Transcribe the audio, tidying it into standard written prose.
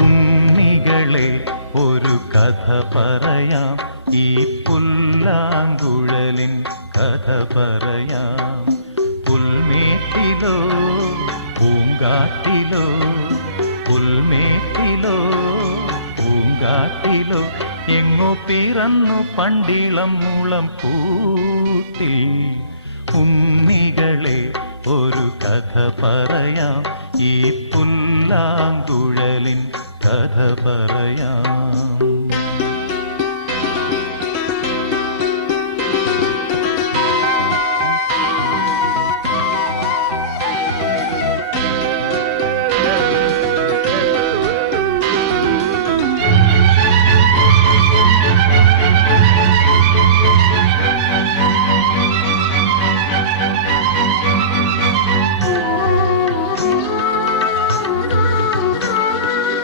ഉണ്ണികളെ ഒരു കഥ പറയാം, ഈ പുല്ലാങ്കുഴലിൻ കഥ പറയാം. പുൽമേട്ടിലോ പൂങ്കാട്ടിലോ, പുൽമേട്ടിലോ പൂങ്കാട്ടിലോ, എങ്ങോ പിറന്നു പണ്ടിളം മുളം കൂട്ടിൽ. ഉണ്ണികളെ ഒരു കഥ പറയാം, ഈ പുല്ലാങ്കുഴലിൻ കഥ പറയാം.